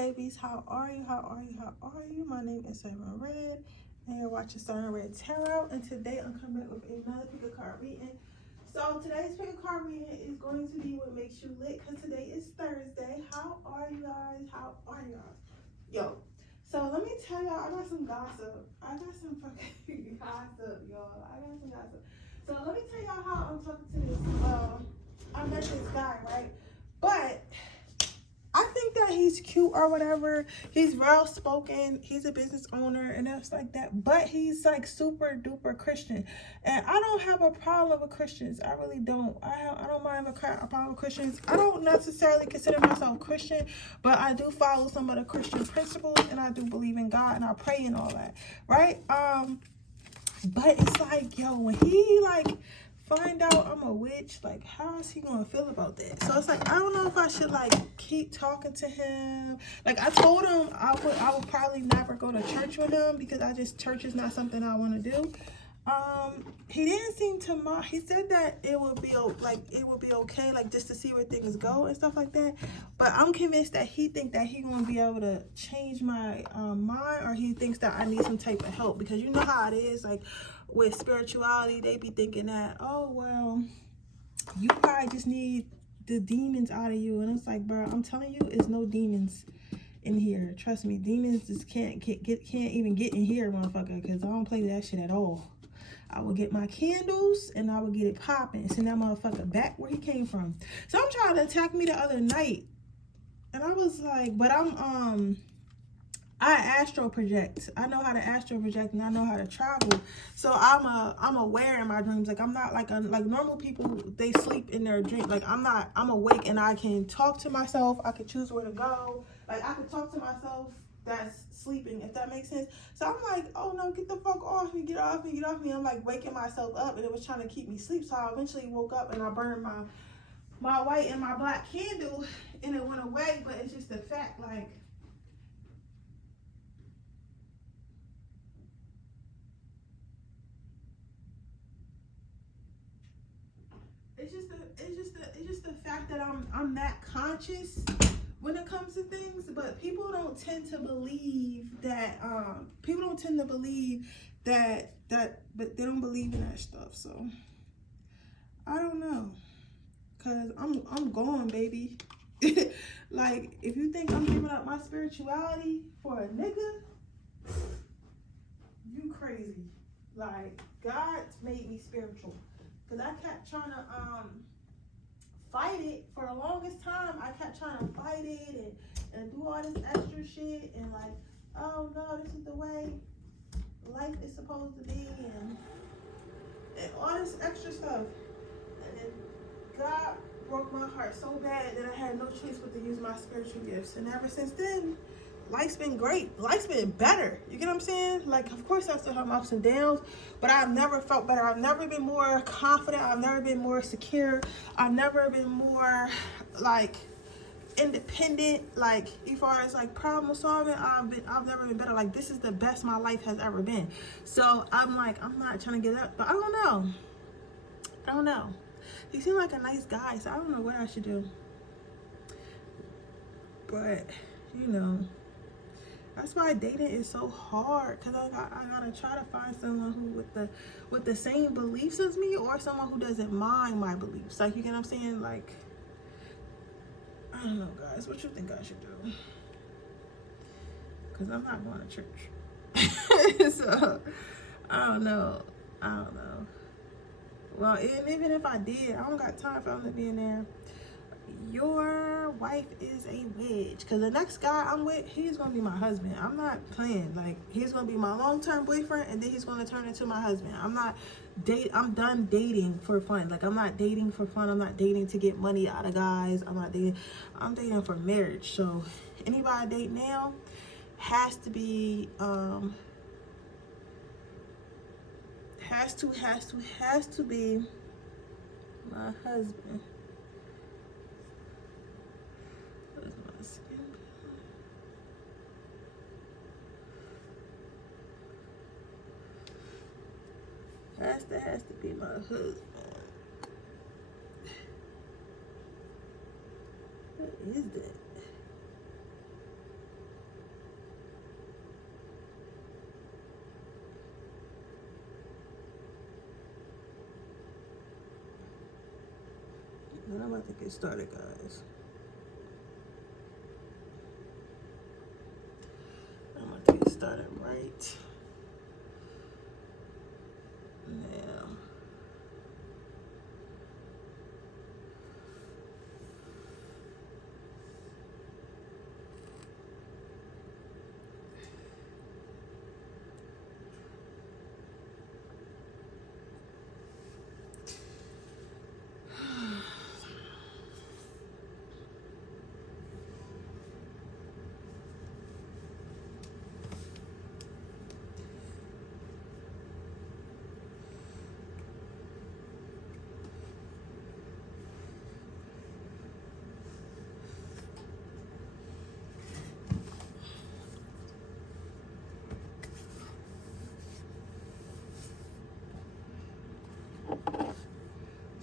babies, how are you? How are you? How are you? My name is Seven Red, and you're watching Seven Red Tarot. And today I'm coming back with another pick a card reading. So today's pick a card reading is going to be what makes you lit, because today is Thursday. How are you guys? How are you guys? Yo, so let me tell y'all, I got some gossip. I got some fucking gossip, y'all. I got some gossip. So let me tell y'all how I'm talking to this. I met this guy, right? But I think that he's cute or whatever. He's well spoken. He's a business owner and stuff like that. But he's like super duper Christian. And I don't have a problem with Christians. I really don't. I don't mind a problem with Christians. I don't necessarily consider myself Christian, but I do follow some of the Christian principles, and I do believe in God, and I pray and all that, right? But it's like, yo, when he like find out I'm a witch, like, how is he gonna feel about that? So it's like, I don't know if I should like keep talking to him. Like, I told him I would probably never go to church with him, because church is not something I want to do. He didn't seem to mind. He said that it would be okay, like, just to see where things go and stuff like that. But I'm convinced that he think that he gonna be able to change my mind, or he thinks that I need some type of help, because you know how it is, like with spirituality, they be thinking that, oh well, you probably just need the demons out of you. And it's like, bro, I'm telling you, it's no demons in here. Trust me, demons just can't even get in here, motherfucker, because I don't play with that shit at all. I will get my candles and I will get it popping, send that motherfucker back where he came from. So I'm trying to attack me the other night, and I was like, but I astral project. I know how to astral project, and I know how to travel. So I'm aware in my dreams. Like, I'm not like normal people. They sleep in their dream. Like, I'm awake, and I can talk to myself. I can choose where to go. Like, I can talk to myself that's sleeping, if that makes sense. So I'm like, oh no, get the fuck off me, get off me, get off me. I'm like waking myself up, and it was trying to keep me asleep. So I eventually woke up, and I burned my white and my black candle, and it went away. But it's just the fact, like, it's just the fact that I'm that conscious when it comes to things. But people don't tend to believe that but they don't believe in that stuff. So I don't know, cause I'm going, baby. Like, if you think I'm giving up my spirituality for a nigga, you crazy. Like, God made me spiritual. Because I kept trying to fight it for the longest time. I kept trying to fight it and do all this extra shit, and like, oh no, this is the way life is supposed to be, and all this extra stuff. And then God broke my heart so bad that I had no choice but to use my spiritual gifts. And ever since then, life's been great. Life's been better. You get what I'm saying? Like, of course I still have my ups and downs, but I've never felt better. I've never been more confident. I've never been more secure. I've never been more like independent. Like, as far as like problem solving, I've never been better. Like, this is the best my life has ever been. So I'm like, I'm not trying to get up, but I don't know. He seemed like a nice guy, so I don't know what I should do. But you know, that's why dating is so hard, because I gotta try to find someone who with the same beliefs as me, or someone who doesn't mind my beliefs. Like, you get what I'm saying? Like, I don't know, guys. What you think I should do? Because I'm not going to church. So I don't know. Well, even if I did, I don't got time for them to be in there. Your wife is a witch. Because the next guy I'm with, he's going to be my husband. I'm not playing. Like, he's going to be my long-term boyfriend, and then he's going to turn into my husband. I'm done dating for fun. Like, I'm not dating for fun. I'm not dating to get money out of guys. I'm dating for marriage. So anybody I date now has to be has to be my husband. What is my skin? Has to be my husband. What is that? And I'm about to get started, guys. I'm about to get started right now.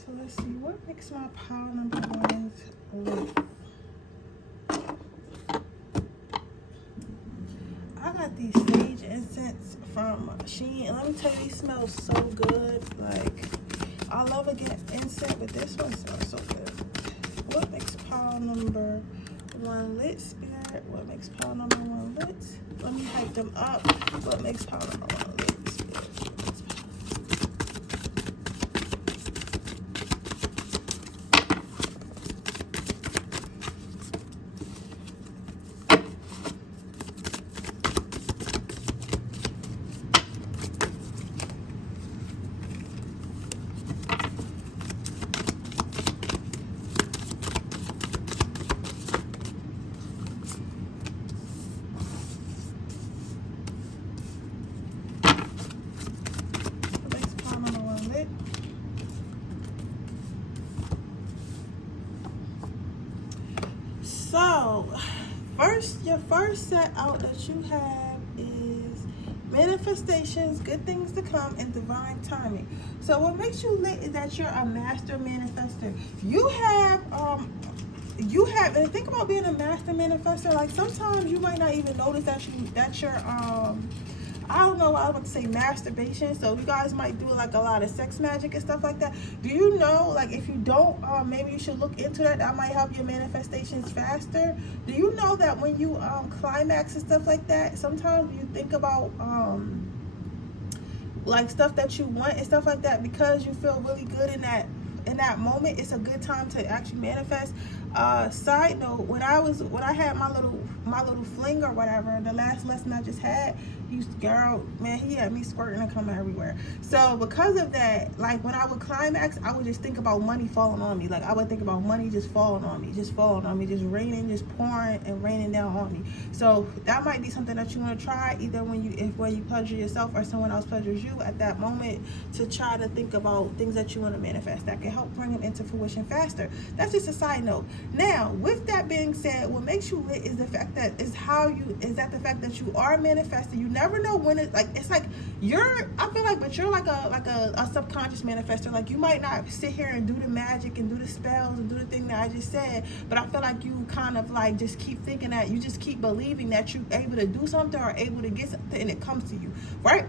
So let's see, what makes my pile number one lit? I got these sage incense from Shein. Let me tell you, these smell so good. Like, I love again incense, but this one smells so good. What makes pile number one lit, Spirit? What makes pile number one lit? Let me hype them up. What makes pile number one lit, Spirit? So, your first set out that you have is manifestations, good things to come, and divine timing. So what makes you lit is that you're a master manifester. You have, and think about being a master manifester. Like, sometimes you might not even notice that you're, I don't know why I would say masturbation. So you guys might do like a lot of sex magic and stuff like that. Do you know, like, if you don't, maybe you should look into that. That might help your manifestations faster. Do you know that when you climax and stuff like that, sometimes you think about like stuff that you want and stuff like that, because you feel really good in that moment, it's a good time to actually manifest. Side note, when I had my little fling or whatever, the last lesson I just had, girl, man, he had me squirting and coming everywhere. So because of that, like, when I would climax, I would just think about money falling on me. Like, I would think about money just falling on me, just raining, just pouring and raining down on me. So that might be something that you want to try, either when you pleasure yourself or someone else pleasures you at that moment, to try to think about things that you want to manifest that can help bring them into fruition faster. That's just a side note. Now, with that being said, what makes you lit is the fact that the fact that you are manifesting. You never know when I feel like, but you're like a subconscious manifester. Like, you might not sit here and do the magic and do the spells and do the thing that I just said, but I feel like you kind of like just keep thinking that, you just keep believing that you're able to do something or able to get something, and it comes to you, right?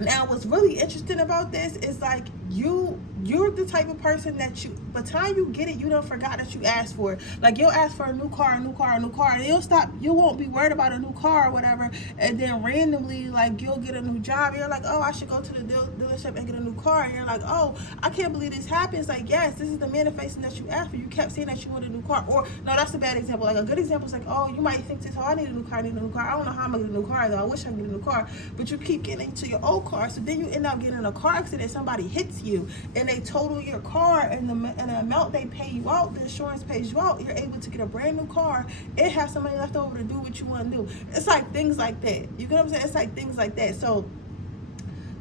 Now, what's really interesting about this is, like, you're the type of person that by the time you get it, you don't forgot that you asked for it. Like, you'll ask for a new car, and you won't be worried about a new car or whatever, and then randomly, like, you'll get a new job. You're like, oh, I should go to the dealership and get a new car. And you're like, oh, I can't believe this happens. Like, yes, this is the manifestation that you asked for. You kept saying that you want a new car. Or, no, that's a bad example. Like, a good example is like, oh, you might think this, oh, I need a new car. I don't know how I'm gonna get a new car, though. I wish I could get a new car. But you keep getting into your old car, so then you end up getting in a car accident. Somebody hits you and they total your car, and the amount they pay you out, the insurance pays you out, you're able to get a brand new car and have somebody left over to do what you want to do. It's like things like that. You get what I'm saying? It's like things like that. So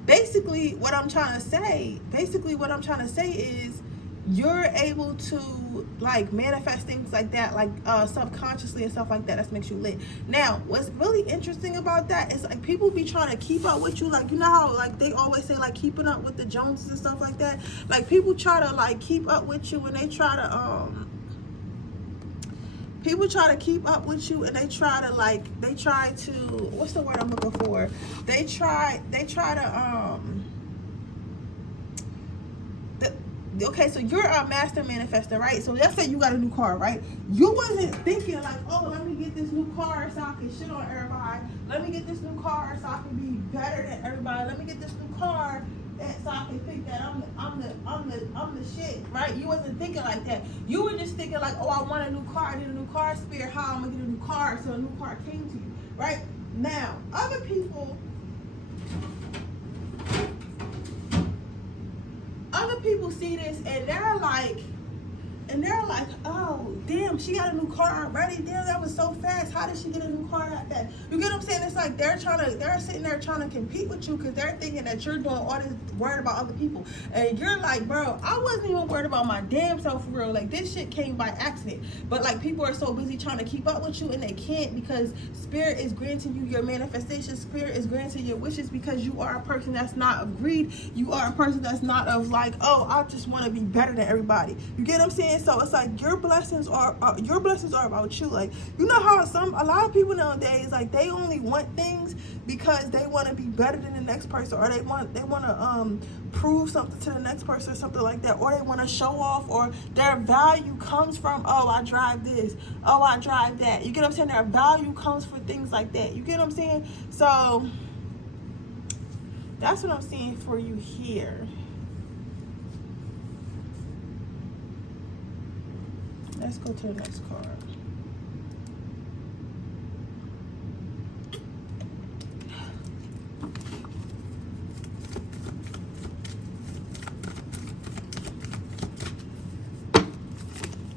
basically what I'm trying to say is, you're able to, like, manifest things like that, like subconsciously and stuff like that. That makes you lit. Now, what's really interesting about that is, like, people be trying to keep up with you. Like, you know how, like, they always say, like, keeping up with the Joneses and stuff like that. Like, people try to, like, keep up with you, and they try to keep up with you, and they try to what's the word I'm looking for? okay, so you're a master manifester, right? So let's say you got a new car, right? You wasn't thinking like, oh, let me get this new car so I can shit on everybody. Let me get this new car so I can be better than everybody. Let me get this new car so I can think that I'm the shit, right? You wasn't thinking like that. You were just thinking like, oh, I want a new car. I need a new car. Spirit, how I'm gonna get a new car? So a new car came to you, right? Now, other people see this and they're like, oh, damn, she got a new car already. Damn, that was so fast. How did she get a new car like that? You get what I'm saying? It's like they're sitting there trying to compete with you because they're thinking that you're doing all this worried about other people. And you're like, bro, I wasn't even worried about my damn self for real. Like, this shit came by accident. But like, people are so busy trying to keep up with you and they can't, because Spirit is granting you your manifestation. Spirit is granting your wishes because you are a person that's not of greed. You are a person that's not of like, oh, I just want to be better than everybody. You get what I'm saying? So it's like your blessings are about you. Like, you know how a lot of people nowadays, like, they only want things because they want to be better than the next person, or they want to prove something to the next person or something like that, or they want to show off, or their value comes from, oh, I drive this, oh, I drive that. You get what I'm saying? Their value comes for things like that. You get what I'm saying? So that's what I'm seeing for you here. Let's go to the next card.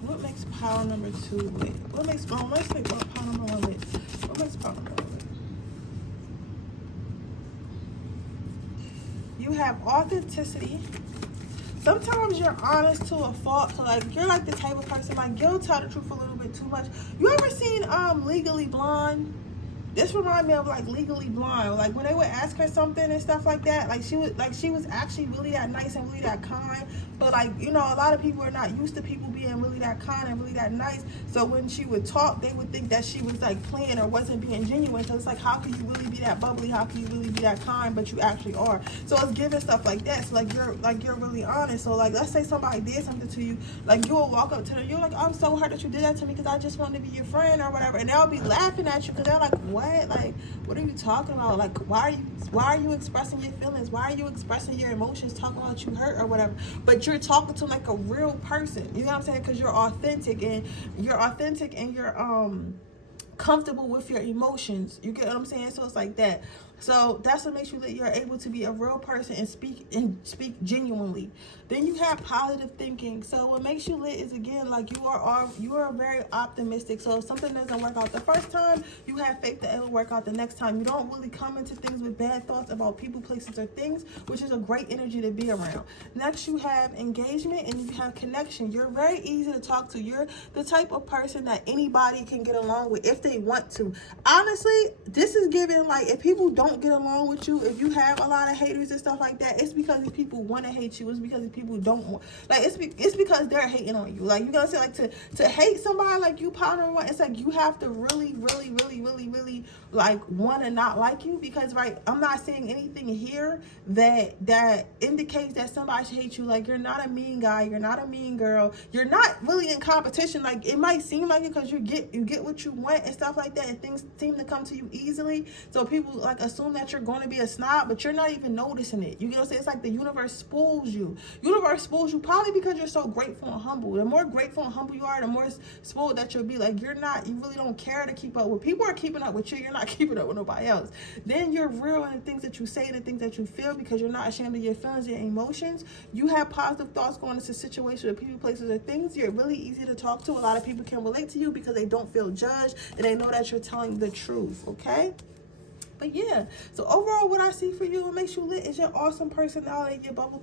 What makes power number 2 lit? What makes power number 1 lit? What makes power number 1 lit? You have authenticity. Sometimes you're honest to a fault. So like, you're like the type of person, like, you'll tell the truth a little bit too much. You ever seen Legally Blonde? This reminds me of like Legally Blonde. Like, when they would ask her something and stuff like that, like she was actually really that nice and really that kind. But like, you know, a lot of people are not used to people being really that kind and really that nice. So when she would talk, they would think that she was like playing or wasn't being genuine. So it's like, how can you really be that bubbly? How can you really be that kind? But you actually are. So it's giving stuff like that. So like you're really honest. So like, let's say somebody did something to you, like, you will walk up to them, you're like, oh, I'm so hurt that you did that to me because I just wanted to be your friend or whatever. And they'll be laughing at you because they're like, what? Like, what are you talking about? Like, why are you expressing your feelings? Why are you expressing your emotions, talking about you hurt or whatever? But you're talking to like a real person. You know what I'm saying? Because you're authentic and you're comfortable with your emotions. You get what I'm saying? So it's like that. So that's what makes you that you're able to be a real person and speak genuinely. Then you have positive thinking. So what makes you lit is, again, like, you are very optimistic. So if something doesn't work out the first time, you have faith that it'll work out the next time. You don't really come into things with bad thoughts about people, places, or things, which is a great energy to be around. Next, you have engagement and you have connection. You're very easy to talk to. You're the type of person that anybody can get along with if they want to. Honestly, this is given, like, if people don't get along with you, if you have a lot of haters and stuff like that, it's because these people want to hate you. It's because these people don't want, like, it's because they're hating on you. Like, you gotta say, like, to hate somebody like you, power number 1, it's like you have to really like want to not like you, because, right, I'm not saying anything here that indicates that somebody should hate you. Like, you're not a mean guy, you're not a mean girl, you're not really in competition. Like, it might seem like it because you get what you want and stuff like that, and things seem to come to you easily, so people like assume that you're going to be a snob, but you're not even noticing it. You get what I'm saying? It's like the universe spoils you. Universe spoils you probably because you're so grateful and humble. The more grateful and humble you are, the more spoiled that you'll be. Like, you really don't care to keep up with people. Are keeping up with you, you're not keeping up with nobody else. Then you're real in the things that you say and the things that you feel, because you're not ashamed of your feelings and emotions. You have positive thoughts going into situations or people, places, or things. You're really easy to talk to. A lot of people can relate to you because they don't feel judged and they know that you're telling the truth. Okay? But yeah, so overall, what I see for you, what makes you lit, is your awesome personality, your bubbly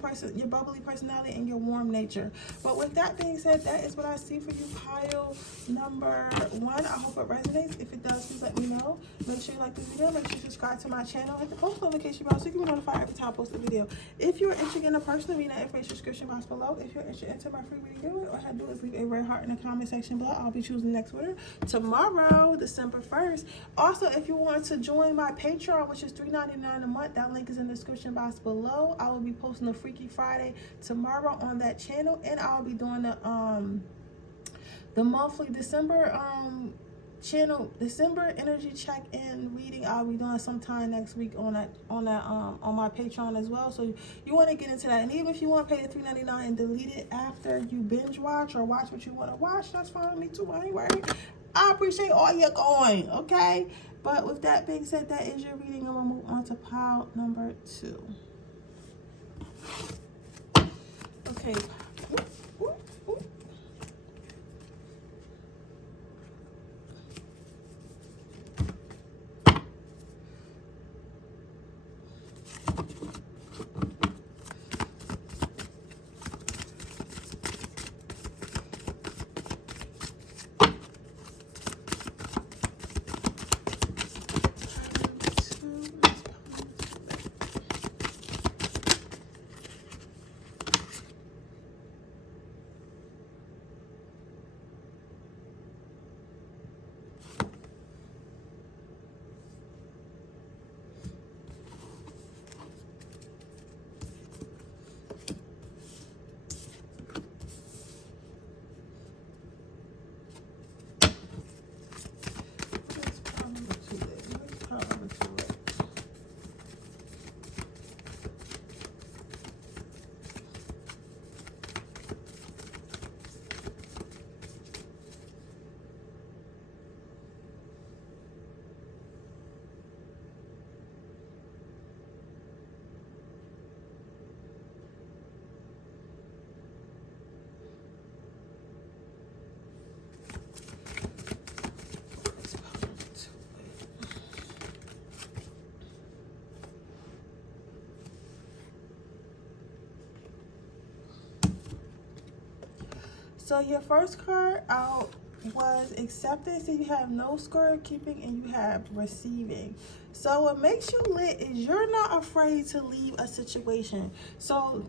personality, and your warm nature. But with that being said, that is what I see for you, pile number 1. I hope it resonates. If it does, please let me know. Make sure you like this video. Make sure you subscribe to my channel. Hit the post notification bell so you can be notified every time I post a video. If you're interested in a personal reading, that information description box below. If you're interested in my free reading, all I have to do is leave a red heart in the comment section below. I'll be choosing the next winner tomorrow, December 1st. Also, if you want to join my page, Patreon, which is $3.99 a month. That link is in the description box below. I will be posting a Freaky Friday tomorrow on that channel, and I'll be doing the monthly December December energy check-in reading. I'll be doing sometime next week on my Patreon as well. So you want to get into that, and even if you want to pay the $3.99 and delete it after you binge watch or watch what you want to watch, that's fine with me too. Anyway, I appreciate all your coin, okay? But with that being said, that is your reading, and we'll move on to pile number 2. Okay. So your first card out was acceptance, and you have no score keeping, and you have receiving. So what makes you lit is you're not afraid to leave a situation. So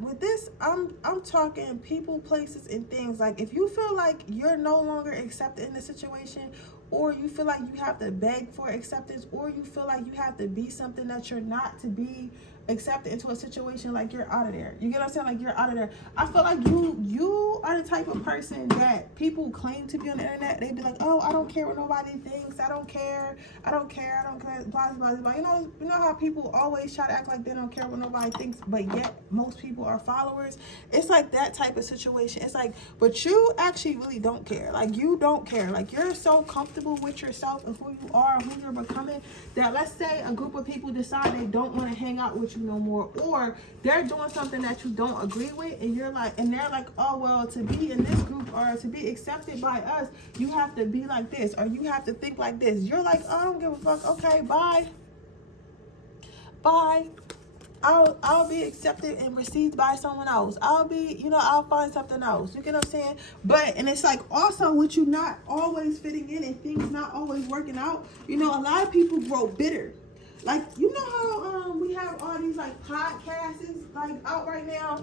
with this, I'm talking people, places, and things. Like if you feel like you're no longer accepted in the situation, or you feel like you have to beg for acceptance, or you feel like you have to be something that you're not to be accepted into a situation, like you're out of there. You get what I'm saying? Like you're out of there. I feel like you are the type of person that people claim to be on the internet. They be like, oh, I don't care what nobody thinks. I don't care. Blah, blah, blah, blah. You know how people always try to act like they don't care what nobody thinks, but yet most people are followers. It's like that type of situation. It's like, but you actually really don't care. Like you don't care. Like you're so comfortable with yourself and who you are and who you're becoming that, let's say a group of people decide they don't want to hang out with you no more, or they're doing something that you don't agree with, and they're like, oh well, to be in this group or to be accepted by us, you have to be like this, or you have to think like this. You're like, oh, I don't give a fuck. Okay, bye. I'll be accepted and received by someone else. I'll find something else. You get what I'm saying? And it's like also with you not always fitting in and things not always working out, a lot of people grow bitter. Like, you know how we have all these like podcasts like out right now?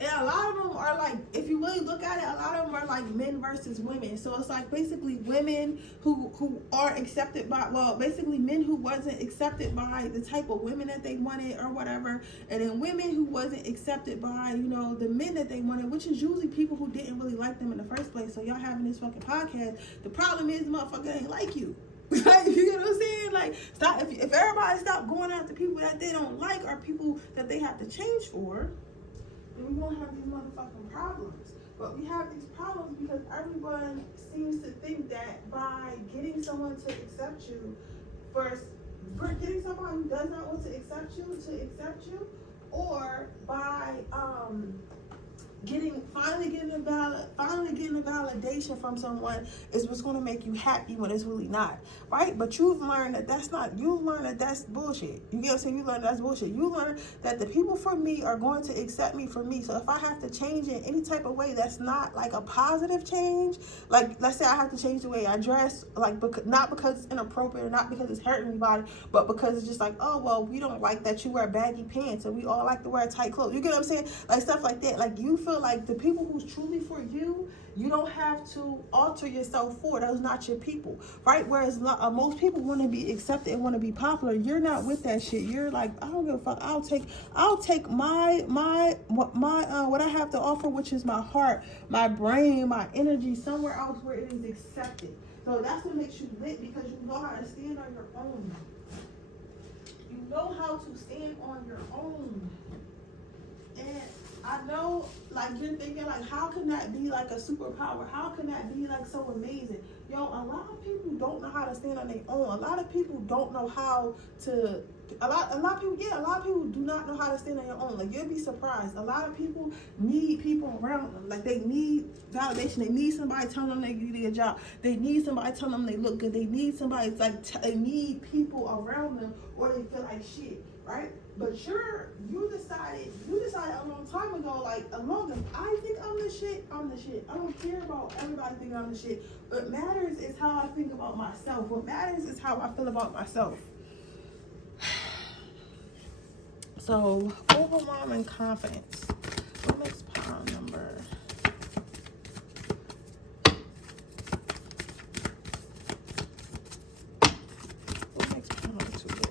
And a lot of them are like, if you really look at it, a lot of them are like men versus women. So it's like basically women who are accepted by, basically men who wasn't accepted by the type of women that they wanted or whatever. And then women who wasn't accepted by, the men that they wanted, which is usually people who didn't really like them in the first place. So y'all having this fucking podcast. The problem is motherfucker ain't like you. Like, you know what I'm saying? Like, stop. If everybody stop going after people that they don't like or people that they have to change for, then we won't have these motherfucking problems. But we have these problems because everyone seems to think that by getting someone to accept you, for getting someone who does not want to accept you, or by finally getting a validation from someone is what's going to make you happy when it's really not, right? But you've learned that that's bullshit. You get what I'm saying? You learned that's bullshit. You learn that the people for me are going to accept me for me. So if I have to change in any type of way that's not like a positive change, like let's say I have to change the way I dress, like not because it's inappropriate or not because it's hurting anybody, but because it's just like, oh well, we don't like that you wear baggy pants and we all like to wear tight clothes. You get what I'm saying? Like stuff like that. Like you feel feel like the people who's truly for you, you don't have to alter yourself for. Those not your people, right? Whereas most people want to be accepted and want to be popular. You're not with that shit. You're like, I don't give a fuck. I'll take my what I have to offer, which is my heart, my brain, my energy, somewhere else where it is accepted. So that's what makes you lit, because you know how to stand on your own. You know how to stand on your own. And I know, like, you're thinking, like, how can that be, like, a superpower? How can that be, like, so amazing? Yo, a lot of people don't know how to stand on their own. A lot of people don't know how to, a lot of people do not know how to stand on your own. Like, you'll be surprised. A lot of people need people around them. Like, they need validation. They need somebody telling them they did a good job. They need somebody telling them they look good. They need somebody, they need people around them, or they feel like shit, right? But you decided a long time ago, like, as long as I think I'm the shit, I'm the shit. I don't care about everybody thinking I'm the shit. What matters is how I think about myself. What matters is how I feel about myself. So, overwhelming confidence. What makes pound number? What makes pound number 2 good?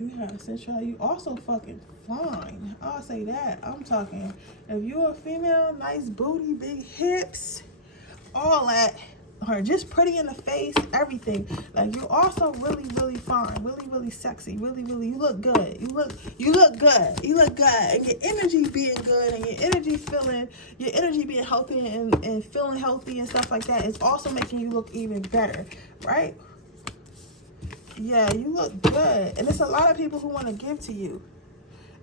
You have sensuality. You also fucking fine. I'll say that. I'm talking, if you're a female, nice booty, big hips, all that, or just pretty in the face, everything. Like, you're also really, really fine, really, really sexy, really, really, you look good. You look good. You look good, and your energy being good, and your energy being healthy and feeling healthy and stuff like that is also making you look even better, right? Yeah, you look good. And there's a lot of people who want to give to you.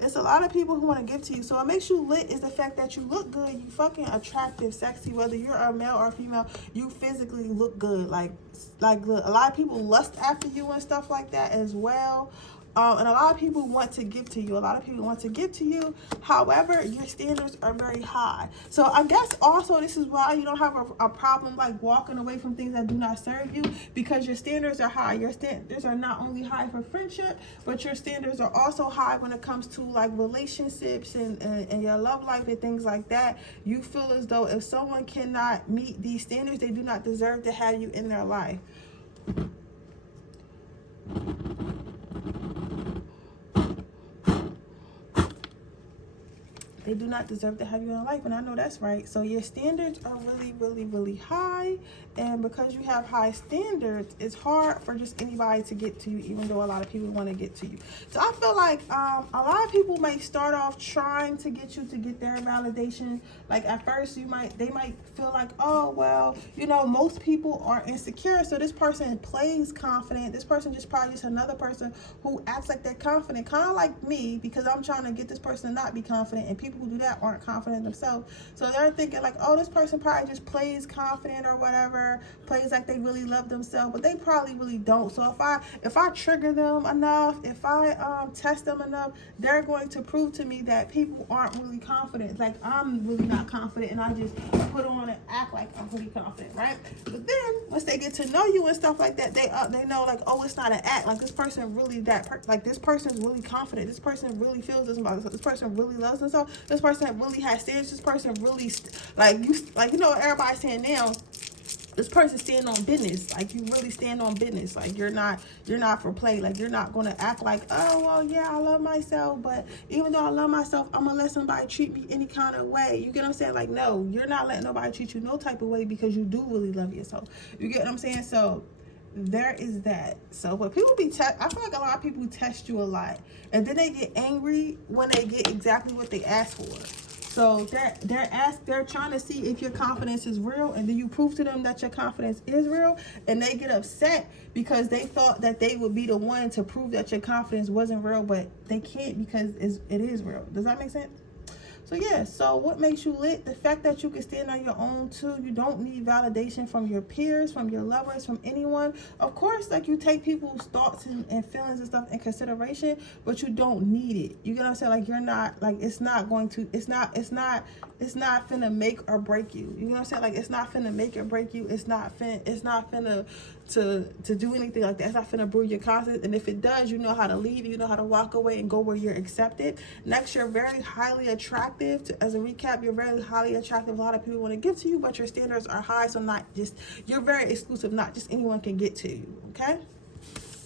It's a lot of people who want to give to you. So what makes you lit is the fact that you look good. You fucking attractive, sexy. Whether you're a male or a female, you physically look good. Like a lot of people lust after you and stuff like that as well. And a lot of people want to give to you. However, your standards are very high. So I guess also this is why you don't have a problem like walking away from things that do not serve you, because your standards are high. Your standards are not only high for friendship, but your standards are also high when it comes to like relationships and your love life and things like that. You feel as though if someone cannot meet these standards, they do not deserve to have you in their life. They do not deserve to have you in life, and I know that's right. So your standards are really, really, really high, and because you have high standards, it's hard for just anybody to get to you, even though a lot of people want to get to you. So I feel like a lot of people might start off trying to get you to get their validation. Like at first, they might feel like, oh well, you know, most people are insecure, so this person plays confident. This person just probably just another person who acts like they're confident, kind of like me, because I'm trying to get this person to not be confident, and people who do that aren't confident themselves. So they're thinking like, oh, this person probably just plays confident or whatever, plays like they really love themselves, but they probably really don't. So if I trigger them enough, if I test them enough, they're going to prove to me that people aren't really confident. Like I'm really not confident, and I just put on and act like I'm pretty confident, right? But then once they get to know you and stuff like that, they know like, oh, it's not an act. Like this person really this person's really confident. This person really feels this about themselves. This person really loves themselves. This person really has standards. This person really you know what everybody's saying now. This person stand on business. Like you really stand on business. Like you're not for play. Like you're not gonna act like, oh well, yeah, I love myself, but even though I love myself, I'm gonna let somebody treat me any kind of way. You get what I'm saying? Like no, you're not letting nobody treat you no type of way, because you do really love yourself. You get what I'm saying? So there is that. So but people I feel like a lot of people test you a lot, and then they get angry when they get exactly what they ask for. So they're trying to see if your confidence is real, and then you prove to them that your confidence is real, and they get upset because they thought that they would be the one to prove that your confidence wasn't real, but they can't, because it is real. Does that make sense? So yeah, so what makes you lit? The fact that you can stand on your own too. You don't need validation from your peers, from your lovers, from anyone. Of course, like, you take people's thoughts and feelings and stuff in consideration, but you don't need it. You get what I'm saying? Like, you're not, like, it's not finna make or break you. You know what I'm saying? Like, it's not finna make or break you. It's not finna to do anything like that. It's not finna bruise your conscience. And if it does, you know how to leave. You know how to walk away and go where you're accepted. Next, you're very highly attractive. As a recap, you're very highly attractive. A lot of people want to get to you, but your standards are high. So you're very exclusive. Not just anyone can get to you. Okay?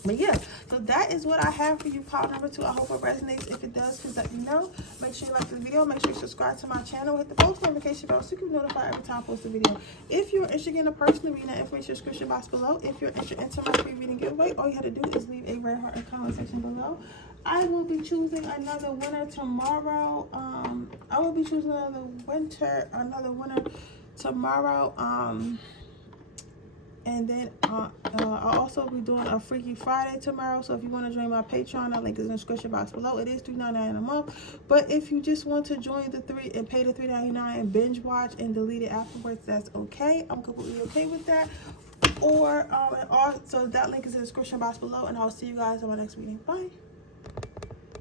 But yeah, so that is what I have for you, pile number 2. I hope it resonates. If it does, please let me know. Make sure you like this video. Make sure you subscribe to my channel. Hit the post notification bell so you can be notified every time I post a video. If you're interested in a personal reading, that information description box below. If you're interested in my free reading giveaway, all you have to do is leave a red heart in the comment section below. I will be choosing another winner tomorrow. I will be choosing another winner tomorrow. And then I'll also be doing a Freaky Friday tomorrow. So if you want to join my Patreon, that link is in the description box below. It is $3.99 a month. But if you just want to join and pay the $3.99 and binge watch and delete it afterwards, that's okay. I'm completely okay with that. So that link is in the description box below. And I'll see you guys on my next reading. Bye.